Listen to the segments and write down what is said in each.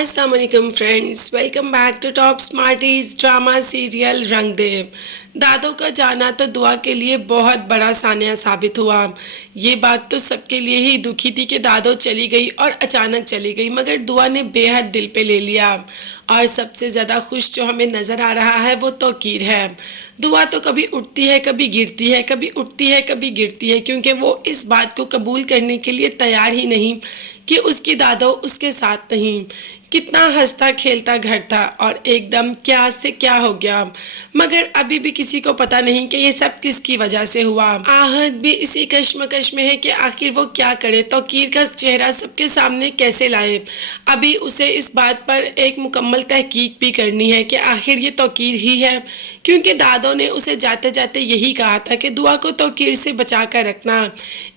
अस्सलाम वालेकुम friends, welcome back to top smarties drama serial रंग दे। दादों का जाना तो दुआ के लिए बहुत बड़ा सानिया साबित हुआ। ये बात तो सबके लिए ही दुखी थी कि दादो चली गई और अचानक चली गई, मगर दुआ ने बेहद दिल पे ले लिया। और सबसे ज़्यादा खुश जो हमें नज़र आ रहा है वो तौकीर है। दुआ तो कभी उठती है, कभी गिरती है, कभी उठती है, कभी गिरती है, क्योंकि वो इस बात को कबूल करने के लिए तैयार ही नहीं कि उसकी दादो उसके साथ नहीं। कितना हंसता खेलता घर था और एकदम क्या से क्या हो गया, मगर अभी भी किसी को पता नहीं कि ये सब किसकी वजह से हुआ। आहत भी इसी कश्मकश में है कि आखिर वो क्या करे, तौकीर का चेहरा सबके सामने कैसे लाए। अभी उसे इस बात पर एक मुकम्मल तहकीक भी करनी है कि आखिर ये तौकीर ही है, क्योंकि दादों ने उसे जाते जाते यही कहा था कि दुआ को तौकीर से बचा कर रखना।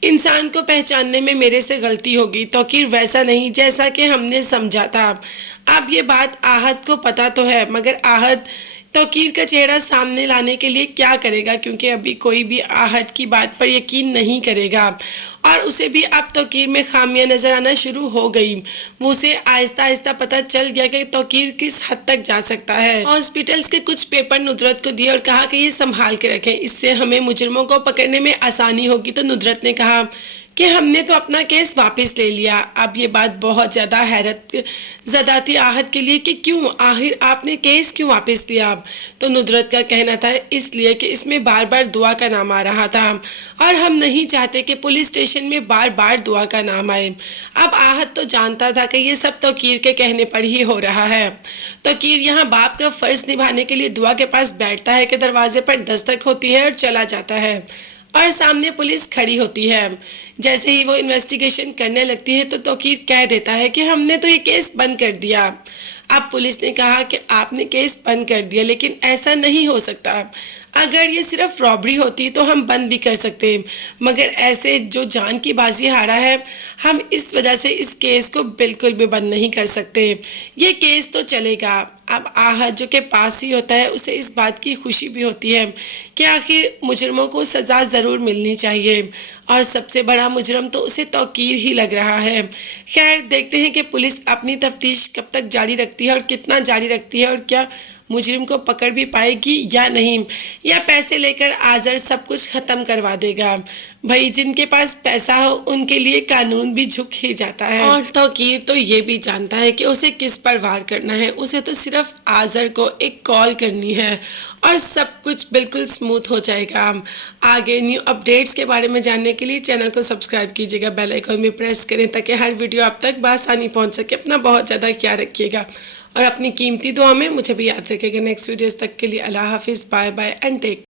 इंसान को पहचानने में मेरे से गलती होगी, तौकीर वैसा नहीं जैसा कि हमने समझा था। अब ये बात आहत को पता तो है, मगर आहत तौकीर का चेहरा सामने लाने के लिए क्या करेगा, क्योंकि अभी कोई भी आहत की बात पर यकीन नहीं करेगा। और उसे भी अब तौकीर में खामियां नज़र आना शुरू हो गई। वो उसे आहिस्ता आहिस्ता पता चल गया कि तौकीर किस हद तक जा सकता है। हॉस्पिटल्स के कुछ पेपर नुदरत को दिए और कहा कि ये संभाल के रखें, इससे हमें मुजरिमों को पकड़ने में आसानी होगी। तो नुदरत ने कहा कि हमने तो अपना केस वापस ले लिया। अब ये बात बहुत ज़्यादा हैरत ज़दा थी आहत के लिए कि क्यों, आखिर आपने केस क्यों वापस लिया। तो नुदरत का कहना था इसलिए कि इसमें बार बार दुआ का नाम आ रहा था और हम नहीं चाहते कि पुलिस स्टेशन में बार बार दुआ का नाम आए। अब आहत तो जानता था कि ये सब तौकीर के कहने पर ही हो रहा है। तौकीर यहाँ बाप का फ़र्ज़ निभाने के लिए दुआ के पास बैठता है कि दरवाजे पर दस्तक होती है और चला जाता है और सामने पुलिस खड़ी होती है। जैसे ही वो इन्वेस्टिगेशन करने लगती है तो तौकीर कह देता है कि हमने तो ये केस बंद कर दिया। अब पुलिस ने कहा कि आपने केस बंद कर दिया, लेकिन ऐसा नहीं हो सकता। अगर ये सिर्फ रॉबरी होती तो हम बंद भी कर सकते, मगर ऐसे जो जान की बाजी हारा है, हम इस वजह से इस केस को बिल्कुल भी बंद नहीं कर सकते। ये केस तो चलेगा। अब आहत जो के पास ही होता है उसे इस बात की खुशी भी होती है कि आखिर मुजरिमों को सज़ा ज़रूर मिलनी चाहिए, और सबसे बड़ा मुजरम तो उसे तौकीर ही लग रहा है। खैर, देखते हैं कि पुलिस अपनी तफ्तीश कब तक जारी रखती है और कितना जारी रखती है, और क्या मुजरिम को पकड़ भी पाएगी या नहीं, या पैसे लेकर आज़र सब कुछ ख़त्म करवा देगा। भाई, जिनके पास पैसा हो उनके लिए कानून भी झुक ही जाता है। और तौकीर तो ये भी जानता है कि उसे किस पर वार करना है। उसे तो सिर्फ आज़र को एक कॉल करनी है और सब कुछ बिल्कुल स्मूथ हो जाएगा। आगे न्यू अपडेट्स के बारे में जानने के लिए चैनल को सब्सक्राइब कीजिएगा, बेल आइकन में प्रेस करें ताकि हर वीडियो आप तक बआसानी पहुँच सके। अपना बहुत ज़्यादा ख्याल रखिएगा और अपनी कीमती दुआ में मुझे भी याद रखिएगा। नेक्स्ट वीडियोज़ तक के लिए अल्लाह हाफिज़, बाय बाय एंड टेक।